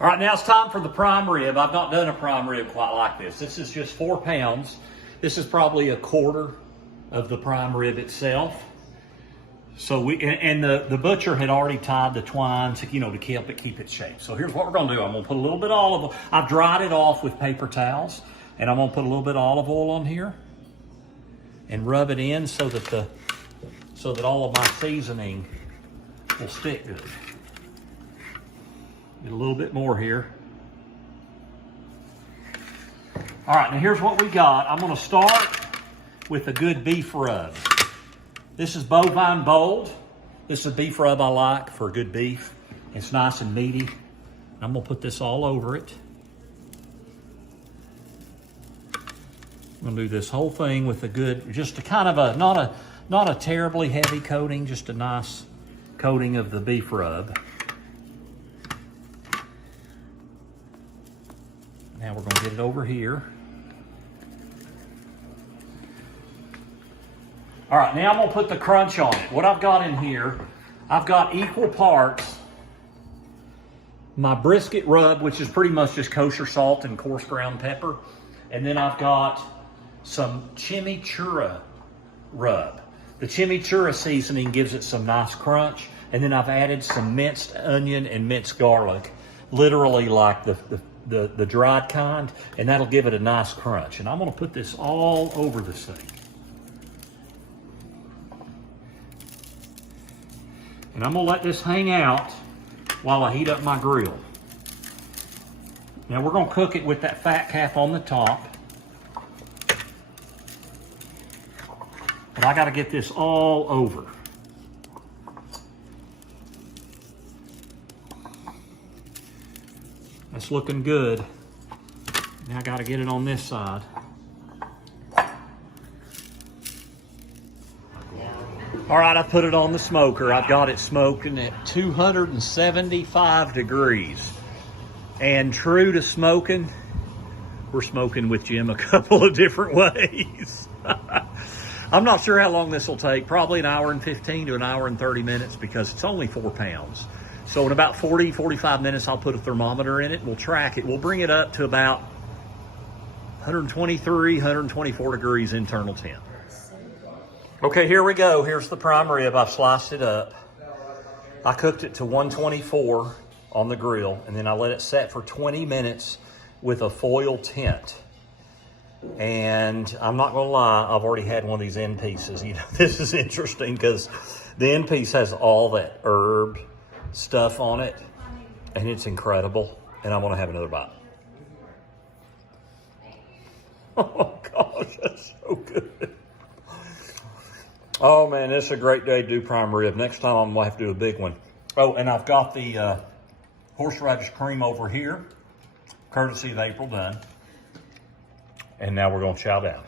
All right, now it's time for the prime rib. I've not done a prime rib quite like this. This is just 4 pounds. This is probably a quarter of the prime rib itself. So the butcher had already tied the twine to, to keep its shape. So here's what we're gonna do. I'm gonna put a little bit of olive oil. I've dried it off with paper towels, and I'm gonna put a little bit of olive oil on here and rub it in so that all of my seasoning will stick good. Get a little bit more here. All right, now here's what we got. I'm gonna start with a good beef rub. This is bovine bold. This is a beef rub I like for good beef. It's nice and meaty. I'm gonna put this all over it. I'm gonna do this whole thing with a good, just a kind of a, not a terribly heavy coating, just a nice coating of the beef rub. Now we're gonna get it over here. All right, now I'm gonna put the crunch on it. What I've got in here, I've got equal parts my brisket rub, which is pretty much just kosher salt and coarse ground pepper. And then I've got some chimichurri rub. The chimichurri seasoning gives it some nice crunch. And then I've added some minced onion and minced garlic, literally like the dried kind, and that'll give it a nice crunch. And I'm gonna put this all over this thing. And I'm gonna let this hang out while I heat up my grill. Now we're gonna cook it with that fat cap on the top. But I gotta get this all over. That's looking good. Now I gotta get it on this side. All right, I put it on the smoker. I've got it smoking at 275 degrees. And true to smoking, we're smoking with Jim a couple of different ways. I'm not sure how long this will take, probably an hour and 15 to an hour and 30 minutes because it's only 4 pounds. So in about 40, 45 minutes, I'll put a thermometer in it. We'll track it. We'll bring it up to about 123, 124 degrees internal temp. Okay, here we go. Here's the prime rib. I've sliced it up. I cooked it to 124 on the grill, and then I let it set for 20 minutes with a foil tent. And I'm not gonna lie, I've already had one of these end pieces. This is interesting because the end piece has all that herb stuff on it, and it's incredible. And I'm gonna have another bite. Oh gosh, that's so good. Oh man, this is a great day to do prime rib. Next time I'm gonna have to do a big one. Oh, and I've got the horseradish cream over here, courtesy of April Dunn. And now we're gonna chow down.